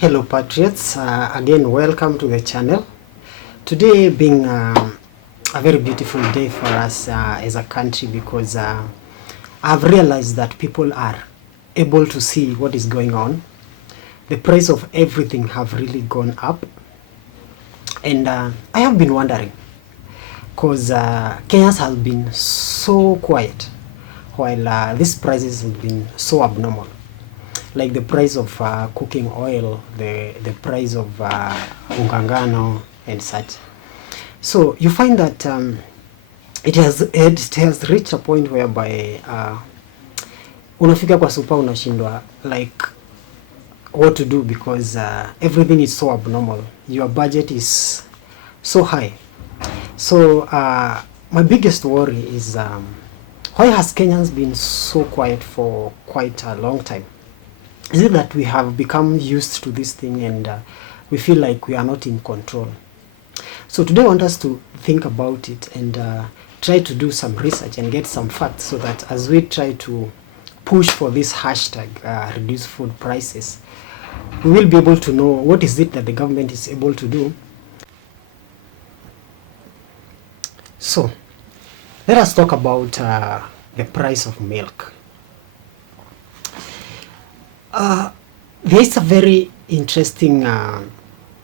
Hello patriots, again welcome to the channel. Today being a very beautiful day for us as a country because I've realized that people are able to see what is going on. The price of everything have really gone up, and I have been wondering because Kenyans have been so quiet while these prices have been so abnormal, like the price of cooking oil, the price of ungangano and such. So you find that it has reached a point whereby unafika kwa super unashindwa like what to do because everything is so abnormal. Your budget is so high. So my biggest worry is why has Kenyans been so quiet for quite a long time? Is it that we have become used to this thing and we feel like we are not in control? So today I want us to think about it and try to do some research and get some facts so that as we try to push for this hashtag reduce food prices, we will be able to know what is it that the government is able to do. So let us talk about the price of milk. There is a very interesting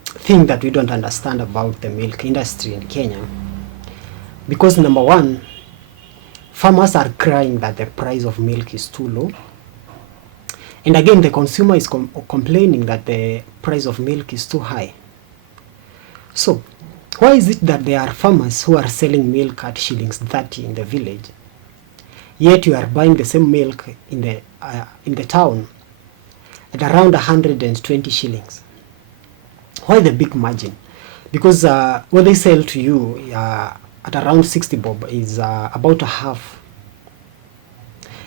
thing that we don't understand about the milk industry in Kenya, because number one, farmers are crying that the price of milk is too low, and again the consumer is complaining that the price of milk is too high. So why is it that there are farmers who are selling milk at shillings 30 in the village, yet you are buying the same milk in the town at around 120 shillings? Why the big margin? Because what they sell to you at around 60 bob is about a half,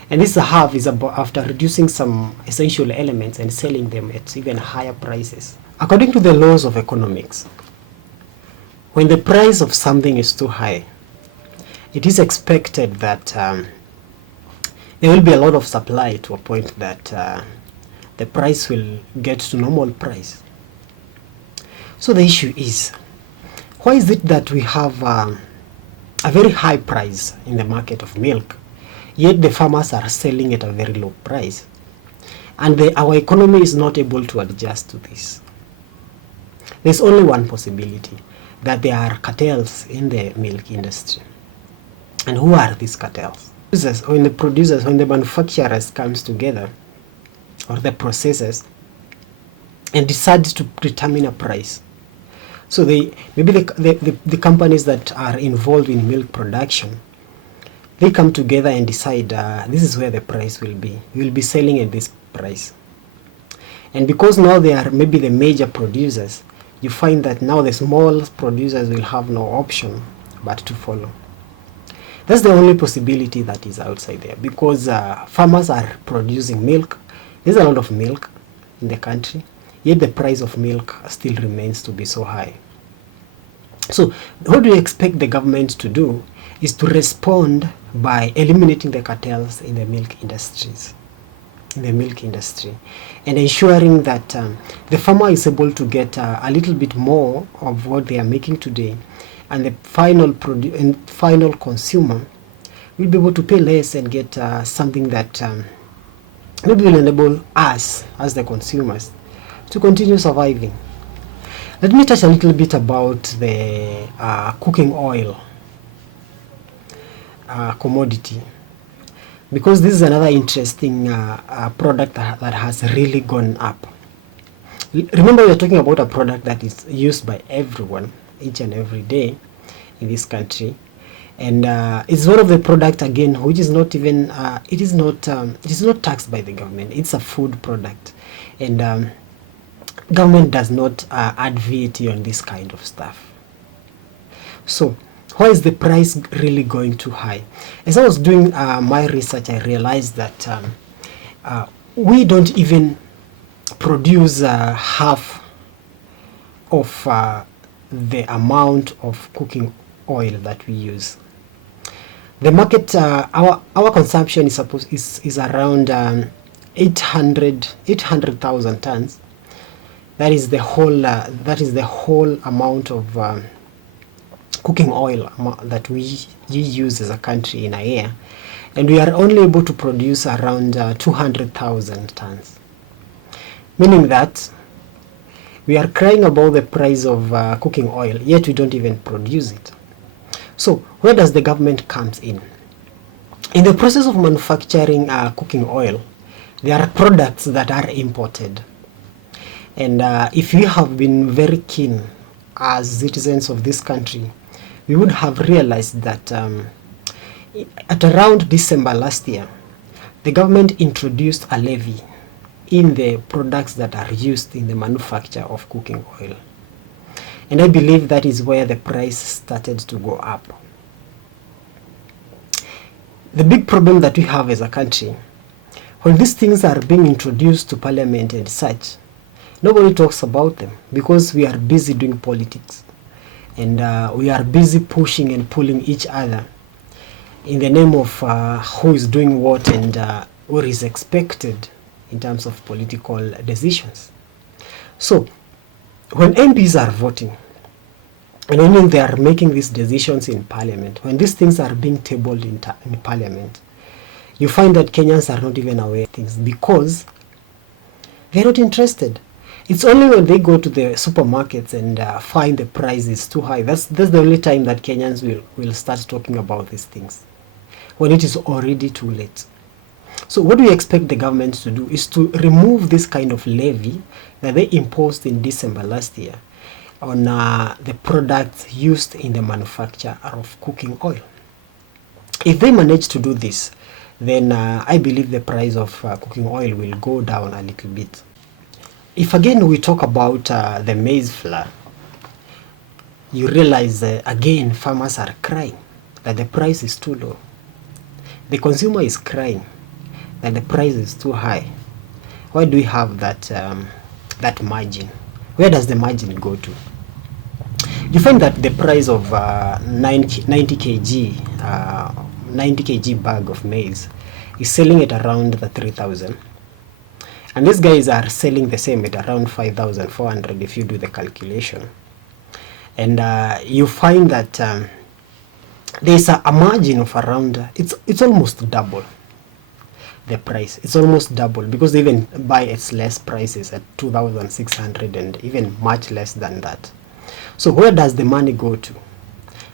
and this half is about after reducing some essential elements and selling them at even higher prices. According to the laws of economics, when the price of something is too high, it is expected that there will be a lot of supply to a point that the price will get to normal price. So the issue is, why is it that we have a very high price in the market of milk, yet the farmers are selling at a very low price, and our economy is not able to adjust to this? There's only one possibility, that there are cartels in the milk industry. And who are these cartels? When the manufacturers comes together, or the processors, and decide to determine a price. So maybe the companies that are involved in milk production, they come together and decide this is where the price will be. We will be selling at this price. And because now they are maybe the major producers, you find that now the small producers will have no option but to follow. That's the only possibility that is outside there, because farmers are producing milk. There's a lot of milk in the country, yet the price of milk still remains to be so high. So what do you expect the government to do is to respond by eliminating the cartels in the milk industry, and ensuring that the farmer is able to get a little bit more of what they are making today, and the final consumer will be able to pay less and get something that maybe will enable us as the consumers to continue surviving. Let me touch a little bit about the cooking oil commodity, because this is another interesting product that has really gone up. Remember, we're talking about a product that is used by everyone each and every day in this country, and it's one of the product again which is not even it is not taxed by the government. It's a food product, and government does not add VAT on this kind of stuff. So why is the price really going too high? As I was doing my research, I realized that we don't even produce half of the amount of cooking oil that we use. The market, our consumption is around 800,000 tons, That is the whole amount of cooking oil that we use as a country in a year, and we are only able to produce around 200,000 tons, meaning that we are crying about the price of cooking oil, yet we don't even produce it. So where does the government comes in? In the process of manufacturing cooking oil, there are products that are imported. And if we have been very keen as citizens of this country, we would have realized that at around December last year, the government introduced a levy in the products that are used in the manufacture of cooking oil. And I believe that is where the price started to go up. The big problem that we have as a country, when these things are being introduced to parliament and such, nobody talks about them because we are busy doing politics, and we are busy pushing and pulling each other in the name of who is doing what and what is expected in terms of political decisions. So when MPs are voting, and when they are making these decisions in parliament, when these things are being tabled in parliament, you find that Kenyans are not even aware of things because they're not interested. It's only when they go to the supermarkets and find the price is too high, that's the only time that Kenyans will start talking about these things, when it is already too late. So what we expect the government to do is to remove this kind of levy that they imposed in December last year on the products used in the manufacture of cooking oil. If they manage to do this, then I believe the price of cooking oil will go down a little bit. If again we talk about the maize flour, you realize again farmers are crying that the price is too low. The consumer is crying that the price is too high. Why do we have that margin? Where does the margin go to? You find that the price of 90 kg bag of maize is selling at around the 3,000, and these guys are selling the same at around 5,400 if you do the calculation. And you find that there's a margin of around, it's almost double the price. It's almost double because they even buy at less prices at 2,600 and even much less than that. So where does the money go to?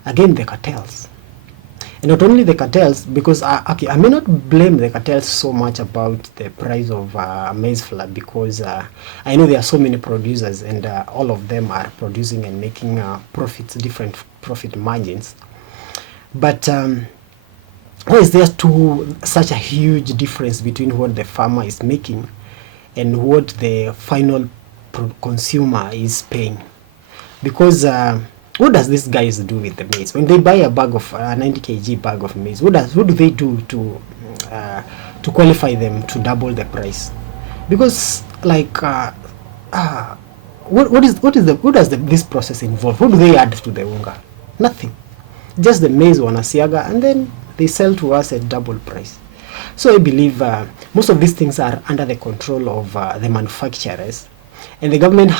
Again, the cartels. And not only the cartels, because I may not blame the cartels so much about the price of maize flour, because I know there are so many producers and all of them are producing and making profits, different profit margins. But why is there such a huge difference between what the farmer is making and what the final consumer is paying? Because what does these guys do with the maize? When they buy a bag of 90 kg bag of maize, what do they do to qualify them to double the price? Because like what does this process involve? What do they add to the unga? Nothing. Just the maize wanasiaga, and then they sell to us at double price. So I believe most of these things are under the control of the manufacturers, and the government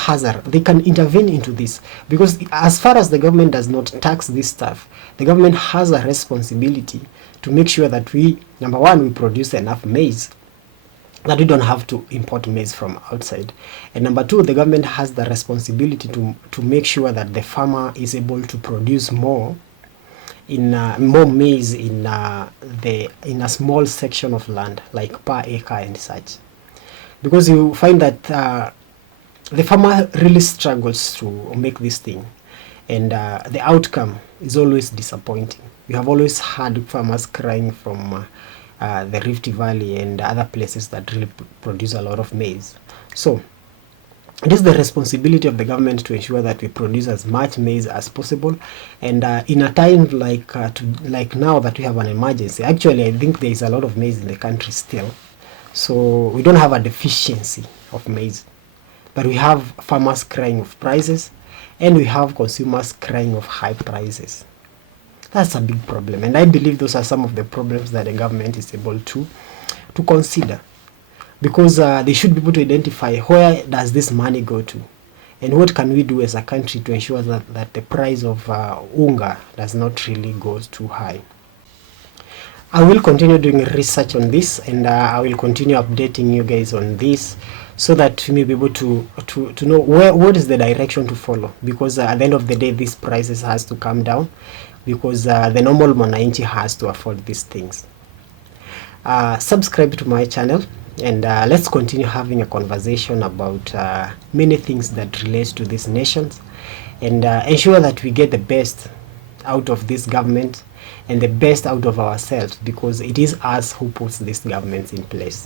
they can intervene into this, because as far as the government does not tax this stuff, the government has a responsibility to make sure that number one, we produce enough maize, that we don't have to import maize from outside, and number two, the government has the responsibility to make sure that the farmer is able to produce more maize in a small section of land, like per acre and such, because you find that the farmer really struggles to make this thing, and the outcome is always disappointing. We have always had farmers crying from the Rift Valley and other places that really produce a lot of maize. So it is the responsibility of the government to ensure that we produce as much maize as possible, and in a time like now that we have an emergency, actually I think there is a lot of maize in the country still, so we don't have a deficiency of maize, but we have farmers crying of prices, and we have consumers crying of high prices. That's a big problem, and I believe those are some of the problems that the government is able to consider, because they should be able to identify where does this money go to. and what can we do as a country to ensure that the price of unga does not really go too high. I will continue doing research on this, and I will continue updating you guys on this, so that you may be able to know what is the direction to follow, because at the end of the day these prices has to come down, because the normal mwananchi has to afford these things. Subscribe to my channel, and let's continue having a conversation about many things that relate to these nations, and ensure that we get the best out of this government and the best out of ourselves, because it is us who puts these governments in place.